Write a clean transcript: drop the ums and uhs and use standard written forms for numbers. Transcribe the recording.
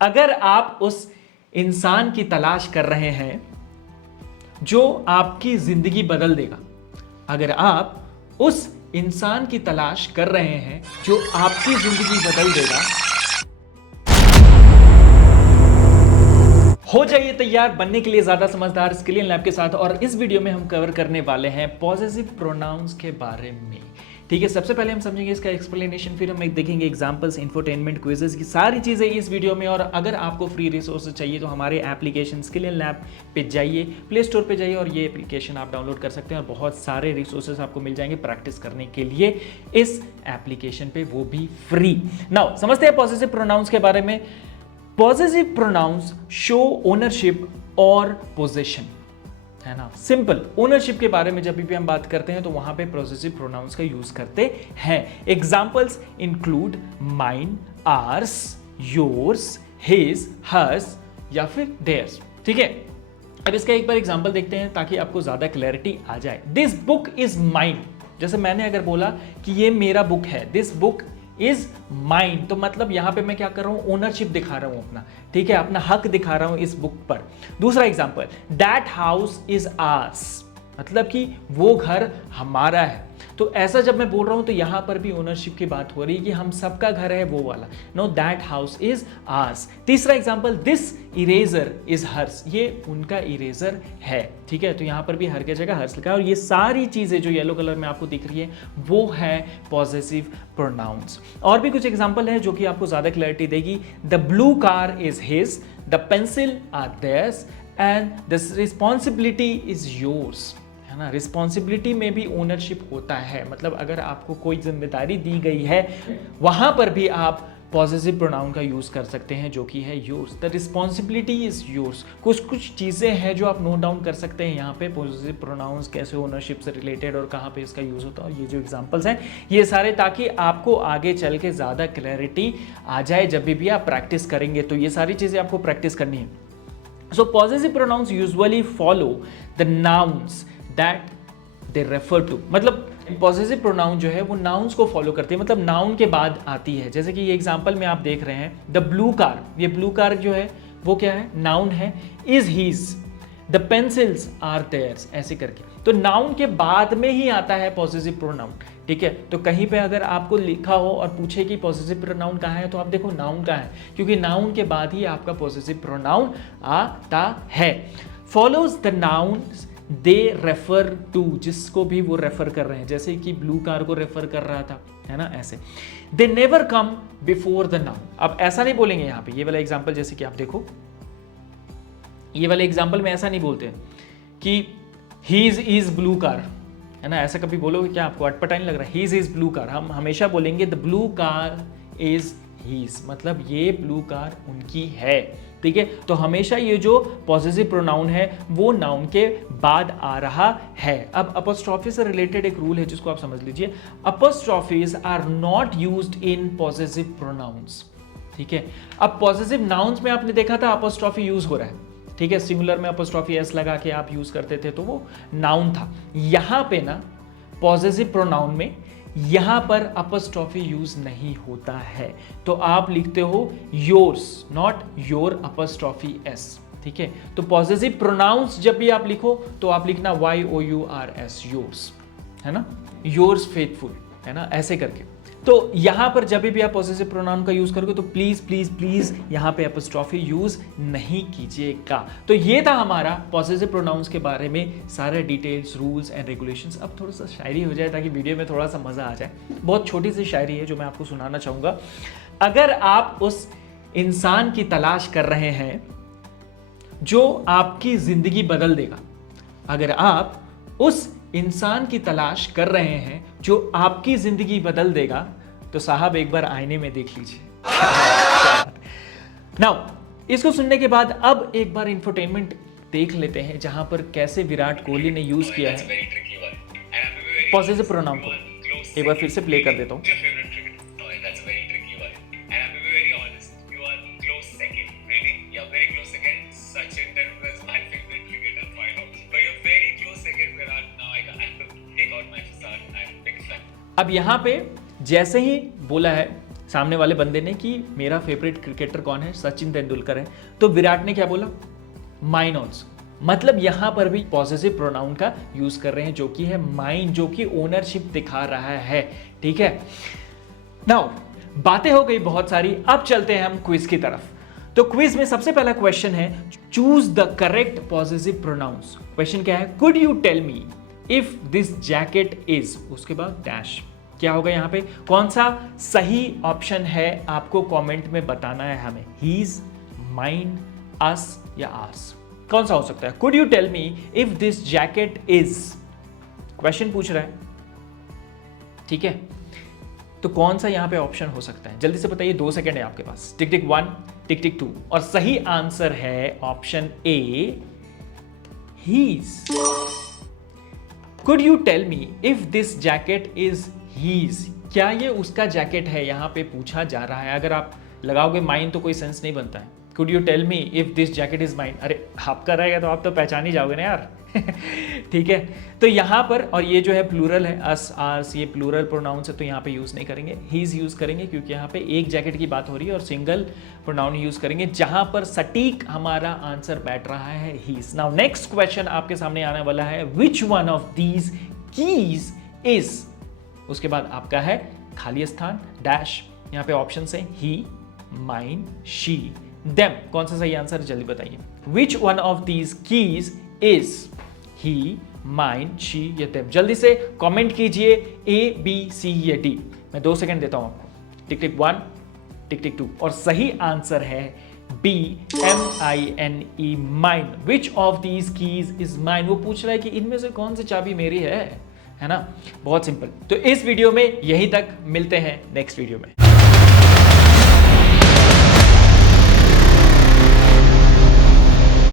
अगर आप उस इंसान की तलाश कर रहे हैं जो आपकी जिंदगी बदल देगा, अगर आप उस इंसान की तलाश कर रहे हैं जो आपकी जिंदगी बदल देगा, हो जाइए तैयार बनने के लिए ज्यादा समझदार स्किलियन लैब के साथ। और इस वीडियो में हम कवर करने वाले हैं पॉसेसिव प्रोनाउंस के बारे में। ठीक है, सबसे पहले हम समझेंगे इसका एक्सप्लेनेशन, फिर हम देखेंगे एग्जांपल्स, इंफोटेनमेंट, क्विजेस की सारी चीजें इस वीडियो में। और अगर आपको फ्री रिसोर्सेज चाहिए तो हमारे एप्लीकेशन स्किलियन लैब पे जाइए, प्ले स्टोर पे जाइए और ये एप्लीकेशन आप डाउनलोड कर सकते हैं और बहुत सारे रिसोर्सेज आपको मिल जाएंगे प्रैक्टिस करने के लिए इस एप्लीकेशन पे, वो भी फ्री। नाउ समझते हैं पॉसेसिव प्रोनाउंस के बारे में। पॉसेसिव प्रोनाउंस शो ओनरशिप और पोजेशन, है ना। सिंपल ओनरशिप के बारे में जब भी हम बात करते हैं तो वहां पे पॉसेसिव प्रोनाउंस का यूज करते हैं। Examples include mine, ours, yours, his, hers या फिर देयर्स। ठीक है, अब इसका एक बार एग्जांपल देखते हैं ताकि आपको ज्यादा क्लैरिटी आ जाए। दिस बुक इज माइन, जैसे मैंने अगर बोला कि ये मेरा बुक है, दिस बुक इज माइन, तो मतलब यहां पे मैं क्या कर रहा हूं, ओनरशिप दिखा रहा हूं अपना। ठीक है, अपना हक दिखा रहा हूं इस बुक पर। दूसरा example, that house is hours, मतलब कि वो घर हमारा है। तो ऐसा जब मैं बोल रहा हूं तो यहां पर भी ओनरशिप की बात हो रही है कि हम सबका घर है वो वाला। No, that house is ours. तीसरा example, this eraser is hers, ये उनका इरेजर है। ठीक है, तो यहां पर भी हर की जगह हर्स लिखा है। और ये सारी चीजें जो येलो कलर में आपको दिख रही है वो है पॉसेसिव प्रोनाउंस। और भी कुछ एग्जांपल है जो कि आपको ज्यादा क्लैरिटी देगी। The blue car is his, the pencil are theirs and the responsibility is yours, है ना। रिस्पॉन्सिबिलिटी में भी ओनरशिप होता है, मतलब अगर आपको कोई जिम्मेदारी दी गई है वहां पर भी आप पॉसेसिव प्रोनाउन का यूज कर सकते हैं जो कि है yours. The responsibility is yours. कुछ चीजें हैं जो आप नोट डाउन कर सकते हैं यहाँ पे, पॉसेसिव प्रोनाउंस कैसे ओनरशिप से रिलेटेड और कहाँ पे इसका यूज होता है। और ये जो एग्जांपल्स हैं ये सारे, ताकि आपको आगे चल के ज्यादा क्लैरिटी आ जाए जब भी आप प्रैक्टिस करेंगे, तो ये सारी चीजें आपको प्रैक्टिस करनी है। So possessive pronouns usually follow the nouns that they refer to, मतलब पॉसेसिव प्रोनाउन जो है वो नाउन्स को फॉलो करती है, मतलब नाउन के बाद आती है। जैसे कि ये एग्जांपल में आप देख रहे हैं, द ब्लू कार, ये ब्लू कार जो है वो क्या है, नाउन है। Is his, the pencils are theirs, ऐसे करके। तो नाउन के बाद में ही आता है पॉसेसिव प्रोनाउन। ठीक है, तो कहीं पे अगर आपको लिखा हो और पूछे कि पॉसेसिव प्रोनाउन कहाँ है, तो आप देखो नाउन कहाँ है, क्योंकि नाउन के बाद ही आपका पॉसेसिव प्रोनाउन आता है। Follows the nouns they refer to, जिसको भी वो रेफर कर रहे हैं, जैसे कि ब्लू कार को रेफर कर रहा था, है ना, ऐसे। They never come before the noun. अब ऐसा नहीं बोलेंगे यहाँ पे, ये वाला एग्जांपल जैसे कि आप देखो, ये वाले एग्जांपल में ऐसा नहीं बोलते कि हीज इज ब्लू कार, है ना। ऐसा कभी बोलोगे क्या, आपको अटपटा नहीं लग रहा है, हीज इज ब्लू कार। हम हमेशा बोलेंगे the blue car is his, मतलब ये ब्लू कार उनकी है। ठीक है, तो हमेशा ये जो पॉसेसिव प्रोनाउन है वो नाउन के बाद आ रहा है। अब अपोस्ट्रोफी से रिलेटेड एक रूल है जिसको आप समझ लीजिए। Apostrophes are not used in possessive pronouns. ठीक है, अब पॉसेसिव नाउन्स में आपने देखा था अपोस्ट्रोफी यूज हो रहा है। ठीक है, सिंगुलर में अपोस्ट्रोफी एस लगा के आप यूज करते थे तो वो नाउन था। यहां पे ना पॉसेसिव प्रोनाउन में यहां पर अपोस्ट्रोफी यूज नहीं होता है, तो आप लिखते हो yours, not your apostrophe S. ठीक है, तो पॉसेसिव प्रोनाउंस जब भी आप लिखो तो आप लिखना YOURS, योर्स, है ना, योर्स फेथफुल, है ना, ऐसे करके। तो यहां पर जब भी आप पॉसेसिव प्रोनाउन का यूज करोगे तो प्लीज प्लीज प्लीज यहां पे अपोस्ट्रोफी यूज नहीं कीजिएगा। तो ये था हमारा पॉसेसिव प्रोनाउंस के बारे में सारे डिटेल्स, रूल्स एंड रेगुलेशंस। अब थोड़ा सा शायरी हो जाए ताकि वीडियो में थोड़ा सा मजा आ जाए। बहुत छोटी सी शायरी है जो मैं आपको सुनाना चाहूंगा। अगर आप उस इंसान की तलाश कर रहे हैं जो आपकी जिंदगी बदल देगा, अगर आप उस इंसान की तलाश कर रहे हैं जो आपकी जिंदगी बदल देगा, तो साहब एक बार आईने में देख लीजिए। नाउ इसको सुनने के बाद अब एक बार इंफोटेनमेंट देख लेते हैं जहां पर कैसे विराट कोहली ने यूज किया है पॉसेसिव प्रोनाउन को। एक बार फिर से प्ले कर देता हूं। अब यहां पे जैसे ही बोला है सामने वाले बंदे ने कि मेरा फेवरेट क्रिकेटर कौन है, सचिन तेंदुलकर है, तो विराट ने क्या बोला, माइन ऑल्सो। मतलब यहां पर भी पॉसेसिव प्रोनाउन का यूज कर रहे हैं जो कि है माइन, जो कि ओनरशिप दिखा रहा है। ठीक है, नाउ बातें हो गई बहुत सारी, अब चलते हैं हम क्विज की तरफ। तो क्विज में सबसे पहला क्वेश्चन है choose the correct possessive pronouns. Question क्या है, could you tell me if this jacket is, उसके बाद डैश। क्या होगा यहां पे, कौन सा सही ऑप्शन है आपको कमेंट में बताना है हमें, हीज, माइन, अस या आर्स, कौन सा हो सकता है। Could you tell me if this jacket is, question पूछ रहा है। ठीक है, तो कौन सा यहां पे ऑप्शन हो सकता है, जल्दी से बताइए, 2 सेकंड है आपके पास। टिक टिक 1, टिक टिक 2, और सही आंसर है option A, his. Could you tell me if this jacket is his, क्या ये उसका जैकेट है, यहां पे पूछा जा रहा है। अगर आप लगाओगे माइन तो कोई सेंस नहीं बनता है। Could you tell me if this jacket is mine, अरे आपका रहेगा तो आप तो पहचान ही जाओगे ना यार। ठीक है, तो यहां पर, और ये जो है प्लूरल है, अस, आर्स, ये प्लूरल प्रोनाउंस है, तो यहां पे यूज नहीं करेंगे, हीज यूज करेंगे, क्योंकि यहां पे एक जैकेट की बात हो रही है और सिंगल प्रोनाउन यूज करेंगे जहां पर सटीक हमारा आंसर बैठ रहा है, हीज। नाउ नेक्स्ट क्वेश्चन आपके सामने आने वाला है, which one of these keys is, उसके बाद आपका है खाली स्थान, डैश, यहां पे ऑप्शन है ही, माइन, शी, देम, कौन सा सही आंसर, जल्दी बताइए। Which one of these keys is he, mine, she या देम, जल्दी से कमेंट कीजिए, ए, बी, सी या डी। मैं 2 सेकंड देता हूं आपको। टिक टिक 1, टिक टिक 2, और सही आंसर है B, MINE, mine. Which of these keys is mine, वो पूछ रहा है कि इनमें से कौन सी चाबी मेरी है ना, बहुत सिंपल। तो इस वीडियो में यहीं तक, मिलते हैं नेक्स्ट वीडियो में।